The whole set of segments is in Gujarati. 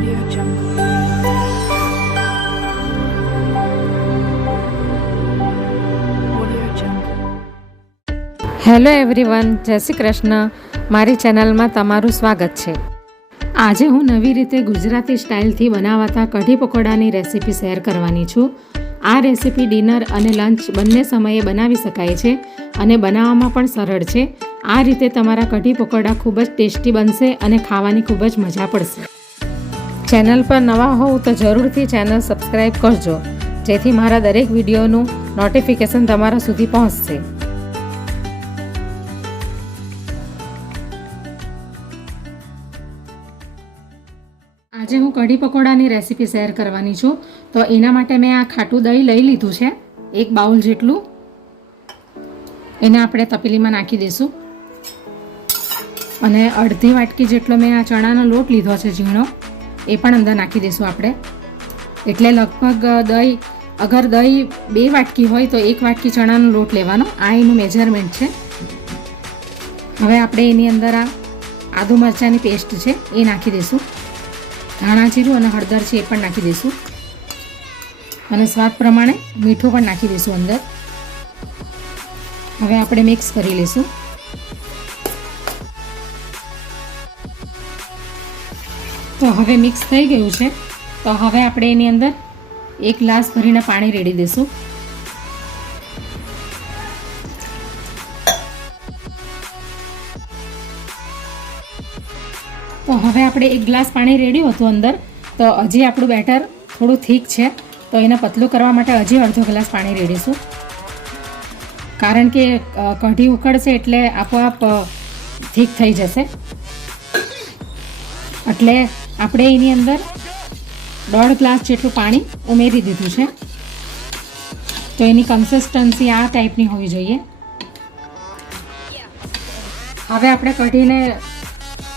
Audio Jungle. Audio Jungle. Hello everyone, જય શ્રી કૃષ્ણ. મારી ચેનલમાં તમારું સ્વાગત છે. આજે હું નવી રીતે ગુજરાતી સ્ટાઇલથી બનાવાતા કઢી પકોડાની રેસીપી શેર કરવાની છું. આ રેસીપી ડિનર અને લંચ બંને સમયે બનાવી શકાય છે અને બનાવવામાં પણ સરળ છે. આ રીતે તમારા કઢી પકોડા ખૂબ જ ટેસ્ટી બનશે અને ખાવાની ખૂબ જ મજા પડશે. ચેનલ પર નવા હોવ તો જરૂરથી ચેનલ સબસ્ક્રાઈબ કરજો, જેથી મારા દરેક વિડીયોનું નોટિફિકેશન તમારા સુધી પહોંચશે. આજે હું કઢી પકોડાની રેસીપી શેર કરવાની છું. તો એના માટે મેં આ ખાટું દહીં લઈ લીધું છે, 1 બાઉલ જેટલું. એને આપણે તપેલીમાં નાખી દઈશું. અને અડધી વાટકી જેટલો મેં આ ચણાનો લોટ લીધો છે ઝીણો, એ પણ અંદર નાખી દઈશું આપણે. એટલે લગભગ દહીં, અગર દહીં 2 વાટકી હોય તો 1 વાટકી ચણાનો લોટ લેવાનો. આ એનું મેજરમેન્ટ છે. હવે આપણે એની અંદર આ આદુ મરચાંની પેસ્ટ છે એ નાખી દઈશું. ધાણા જીરું અને હળદર છે એ પણ નાખી દઈશું. અને સ્વાદ પ્રમાણે મીઠું પણ નાખી દઈશું અંદર. હવે આપણે મિક્સ કરી લઈશું. તો હવે મિક્સ થઈ ગયું છે. તો હવે આપણે એની અંદર 1 ગ્લાસ ભરીને પાણી રેડી દઈશું. તો હવે આપણે 1 ગ્લાસ પાણી રેડ્યું હતું અંદર. તો હજી આપણું બેટર થોડું થીક છે, તો એને પતલું કરવા માટે હજી અડધો ગ્લાસ પાણી રેડીશું. કારણ કે કઢી ઉકળશે એટલે આપોઆપ થીક થઈ જશે. એટલે આપણે એની અંદર 1.5 ગ્લાસ જેટલું પાણી ઉમેરી દીધું છે. તો એની કન્સિસ્ટન્સી આ ટાઈપની હોવી જોઈએ. હવે આપણે કઢીને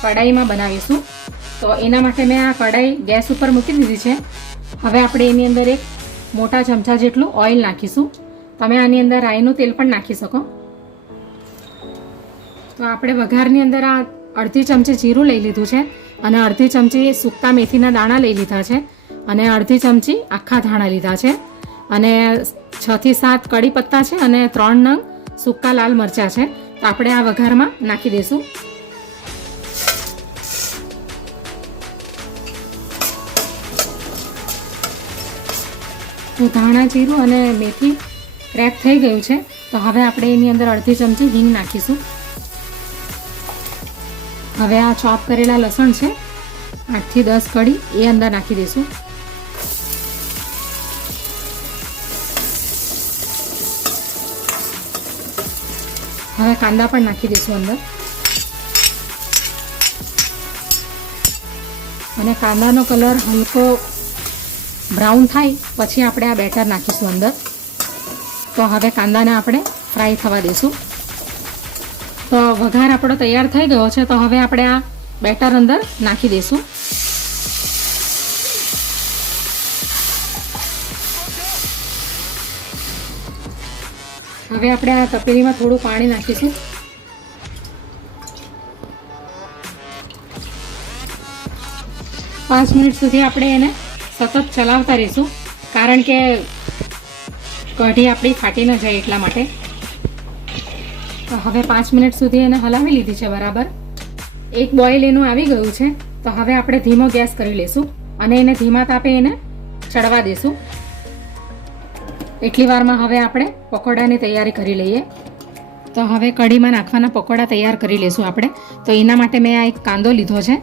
કઢાઈમાં બનાવીશું. તો એના માટે મેં આ કઢાઈ ગેસ ઉપર મૂકી દીધી છે. હવે આપણે એની અંદર 1 મોટા ચમચા જેટલું ઓઇલ નાખીશું. તમે આની અંદર રાઈનું તેલ પણ નાખી શકો. તો આપણે વઘારની અંદર આ અડધી ચમચી જીરું લઈ લીધું છે, અને અડધી ચમચી સૂકા મેથીના દાણા લઈ લીધા છે, અને અડધી ચમચી આખા ધાણા લીધા છે, અને 6 થી 7 કડી પત્તા છે, અને 3 નંગ સૂકા લાલ મરચાં છે. તો આપણે આ વઘારમાં નાખી દઈશું. તો ધાણા જીરું અને મેથી ક્રેક થઈ ગયું છે. તો હવે આપણે એની અંદર અડધી ચમચી હિંગ નાખીશું. હવે આ ચોપ કરેલા લસણ છે 8 થી 10 કડી, એ અંદર નાખી દઈશું. હવે કાંદા પણ નાખી દઈશું અંદર. અને કાંદાનો કલર હલકો બ્રાઉન થાય પછી આપણે આ બેટર નાખીશું અંદર. તો હવે કાંદાને આપણે ફ્રાય થવા દઈશું. તો વઘાર આપણો તૈયાર થઈ ગયો છે. તો હવે આપણે આ બેટર અંદર નાખી દઈશું. હવે આપણે આ તપેલીમાં થોડું પાણી નાખીશું. પાંચ મિનિટ સુધી આપણે એને સતત ચલાવતા રહીશું, કારણ કે કઢી આપણી ફાટી ન જાય એટલા માટે. તો હવે 5 મિનિટ સુધી એને હલાવી લીધી છે બરાબર. 1 બોઇલ એનું આવી ગયું છે. તો હવે આપણે ધીમો ગેસ કરી લઈશું અને એને ધીમા તાપે એને ચડવા દઈશું. એટલી વારમાં હવે આપણે પકોડાની તૈયારી કરી લઈએ. તો હવે કઢીમાં નાખવાના પકોડા તૈયાર કરી લઈશું આપણે. તો એના માટે મેં આ 1 કાંદો લીધો છે,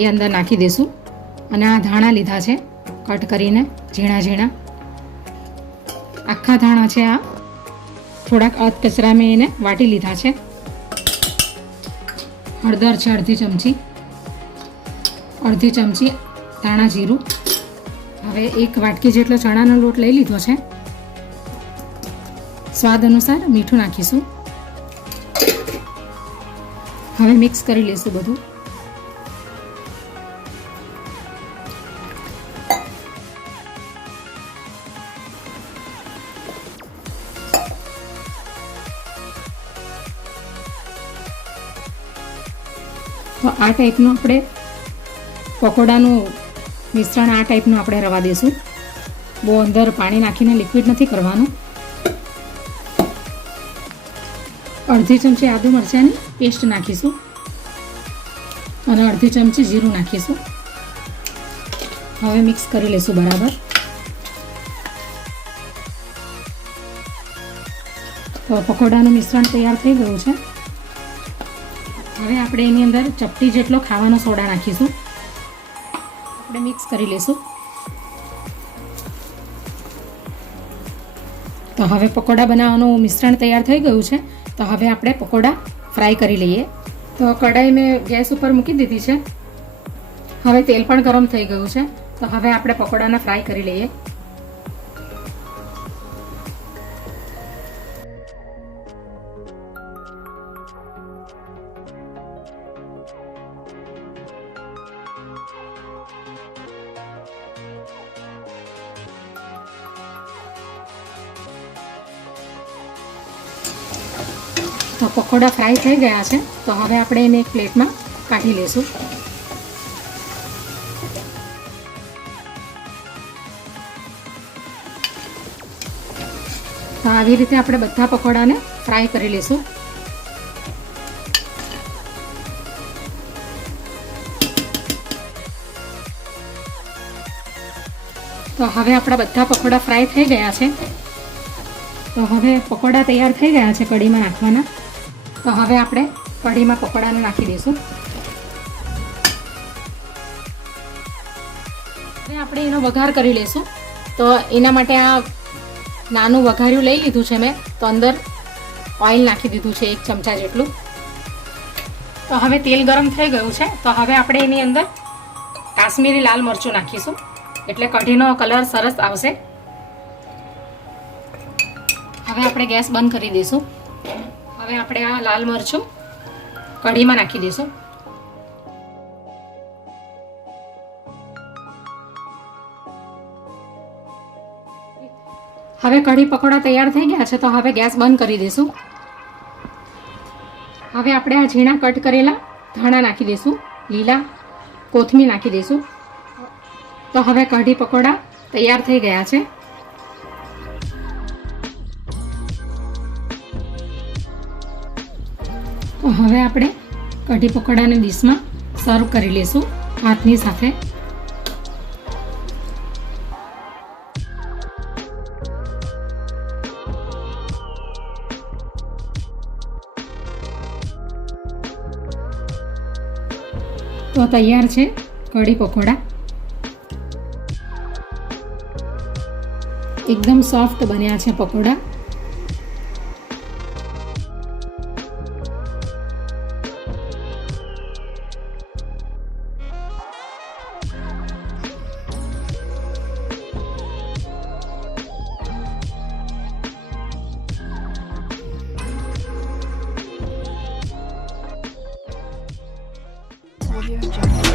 એ અંદર નાખી દઈશું. અને આ ધાણા લીધા છે કટ કરીને ઝીણા ઝીણા. આખા ધાણા છે આ, થોડાક અધ કચરા મેં એને વાટી લીધા છે. હળદર છે અડધી ચમચી ધાણા જીરું. હવે 1 વાટકી જેટલો ચણાનો લોટ લઈ લીધો છે. સ્વાદ અનુસાર મીઠું નાખીશું. હવે મિક્સ કરી લઈશું બધું. તો આ ટાઈપનું આપણે પકોડાનું મિશ્રણ આ ટાઈપનું આપણે રવા દઈશું. બહુ અંદર પાણી નાખીને લિક્વિડ નથી કરવાનું. અડધી ચમચી આદુ મરચાંની પેસ્ટ નાખીશું અને અડધી ચમચી જીરું નાખીશું. હવે મિક્સ કરી લઈશું બરાબર. તો પકોડાનું મિશ્રણ તૈયાર થઈ ગયું છે. હવે આપણે એની અંદર ચપટી જેટલો ખાવાનો સોડા નાખીશું. આપણે મિક્સ કરી લઈશું. તો હવે પકોડા બનાવવાનું મિશ્રણ તૈયાર થઈ ગયું છે. તો હવે આપણે પકોડા ફ્રાય કરી લઈએ. તો કઢાઈ મેં ગેસ ઉપર મૂકી દીધી છે. હવે તેલ પણ ગરમ થઈ ગયું છે. તો હવે આપણે પકોડાને ફ્રાય કરી લઈએ. તો પકોડા ફ્રાય થઈ ગયા છે. તો હવે આપણે એને એક પ્લેટમાં કાઢી લઈશું. તો આવી રીતે આપણે બધા પકોડાને ફ્રાય કરી લઈશું. તો હવે આપણા બધા પકોડા ફ્રાય થઈ ગયા છે. તો હવે પકોડા તૈયાર થઈ ગયા છે કઢીમાં નાખવાના. તો હવે આપણે કઢીમાં પકોડાને નાખી દઈશું. હવે આપણે એનો વઘાર કરી લઈશું. તો એના માટે આ નાનું વઘાર્યું લઈ લીધું છે મેં. તો અંદર ઓઇલ નાખી દીધું છે 1 ચમચા જેટલું. તો હવે તેલ ગરમ થઈ ગયું છે. તો હવે આપણે એની અંદર કાશ્મીરી લાલ મરચું નાખીશું એટલે કઢીનો કલર સરસ આવશે. હવે આપણે ગેસ બંધ કરી દઈશું. હવે આપણે આ લાલ મરચું કઢીમાં નાખી દઈશું. હવે કઢી પકોડા તૈયાર થઈ ગયા છે. તો હવે ગેસ બંધ કરી દઈશું. હવે આપણે આ ઝીણા કટ કરેલા ધાણા નાખી દઈશું. લીલા કોથમીર નાખી દઈશું. તો હવે કઢી પકોડા તૈયાર થઈ ગયા છે. તો હવે આપણે કઢી પકોડાની ડીશમાં સર્વ કરી લઈશું ભાતની સાથે. તો તૈયાર છે કઢી પકોડા. એકદમ સોફ્ટ બન્યા છે પકોડા. Audio Jungle.